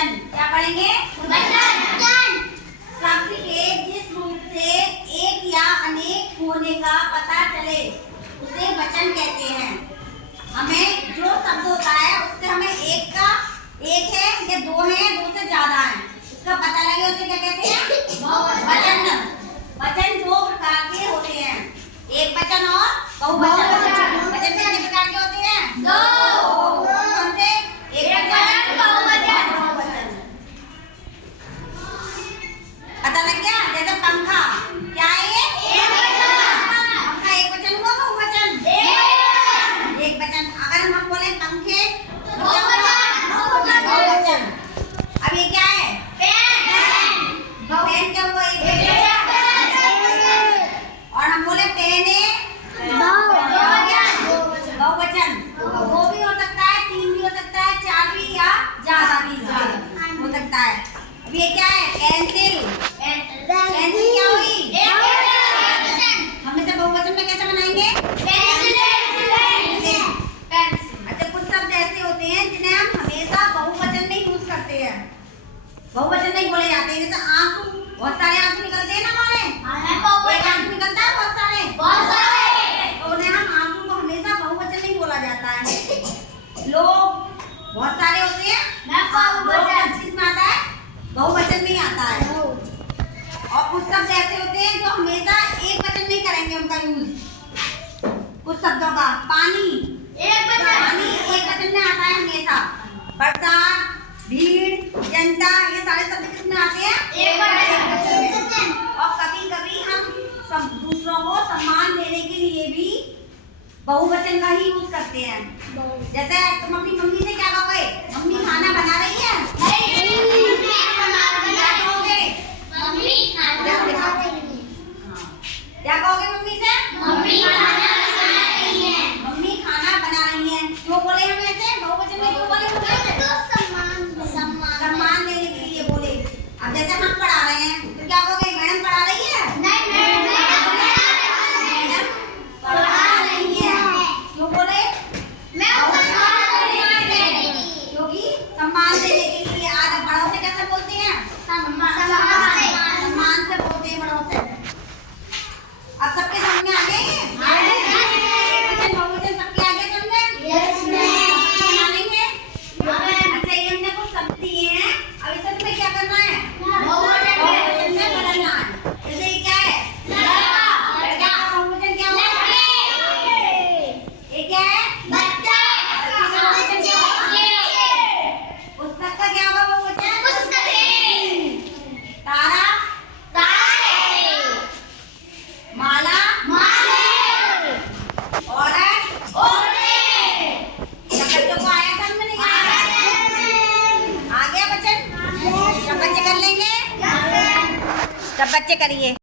वचन। क्या पढ़ेंगे? वचन। शब्द के जिस रूप से एक या अनेक होने का पता चले उसे वचन कहते हैं। हमें जो शब्द होता है उससे हमें एक है या दो है या दो से ज्यादा है उसका पता लगे उसे क्या कहते हैं? वचन। वचन दो प्रकार के होते हैं, एक वचन और बहुवचन। वचन कितने प्रकार के होते हैं? दो। कौन से? एक वचन, बहुवचन। पता लग गया? जैसे पंखा, क्या है ये? एक वचन। पंखा एक वचन हुआ, बहुवचन? एक वचन। अगर हम बोले पंखे तो बहुवचन। अब ये क्या है? पेन। पेन क्या हुआ? एक वचन। और हम बोले पेने बहुवचन। दो भी हो सकता है, तीन भी हो सकता है, चार भी या ज्यादा भी हो सकता है। अब ये क्या है? पेंसिल। पेंसिल क्या हुई? हम इसे बहुवचन में कैसे बनाएंगे? अच्छा, कुछ शब्द ऐसे होते हैं जिन्हें हम हमेशा बहुवचन में यूज करते हैं, बहुवचन नहीं बोले जाते हैं। जैसे आंसू, बहुत सारे आंसू निकलते हैं ना हमारे, एक आंसू निकलता है, बहुत सारे, तो उन्हें हम आंसू को हमेशा बहुवचन नहीं बोला जाता है। लोग बहुत सारे होते हैं, किसमें आता है? बहुवचन में आता है। और कुछ शब्द ऐसे होते हैं जो हमेशा एक वचन नहीं करेंगे उनका यूज। कुछ शब्दों का पानी, पानी एक वचन में आता है हमेशा। बरसात, भीड़, जनता, ये सारे शब्द किसमें आते हैं? एक वचन। और कभी कभी हम दूसरों को सम्मान देने के लिए भी बहुवचन का ही यूज करते हैं। जैसे तुम अपनी मम्मी से क्या कहोगे? मम्मी खाना बना रही है? क्या कहोगे? क्या कहोगे मम्मी से? मम्मी खाना बना रही है। क्यों बोले हम ऐसे? बहुवचन में क्यों बोले? सम्मान देने के लिए बोले। अब जैसे हम पढ़ा रहे हैं तो क्या कहोगे? मैडम पढ़ा रही है? मैडम पढ़ा रही है। क्यों बोले? क्योंकि सम्मान देने के लिए। आज बड़ों से कैसे बोलते हैं? सम्मान से बोलते हैं बड़ों से। अब सबके समझ में आ गए ये? वचन बहुवचन सबके आगे समझ में? बना लेंगे। अच्छा, ये हमने कुछ शब्द दिए हैं, अब इसे तुम्हें क्या करना है? बहुवचन में बदलना है। जैसे ये क्या है? लड़का का बहुवचन क्या होगा? ये क्या है? बच्चा का बहुवचन क्या होगा? पुस्तक का क्या होगा बहुवचन? तारा, माला, औरत, बच्चों को आया समझ में? नहीं आ गया बच्चन? सब बच्चे कर लेंगे? सब बच्चे करिए।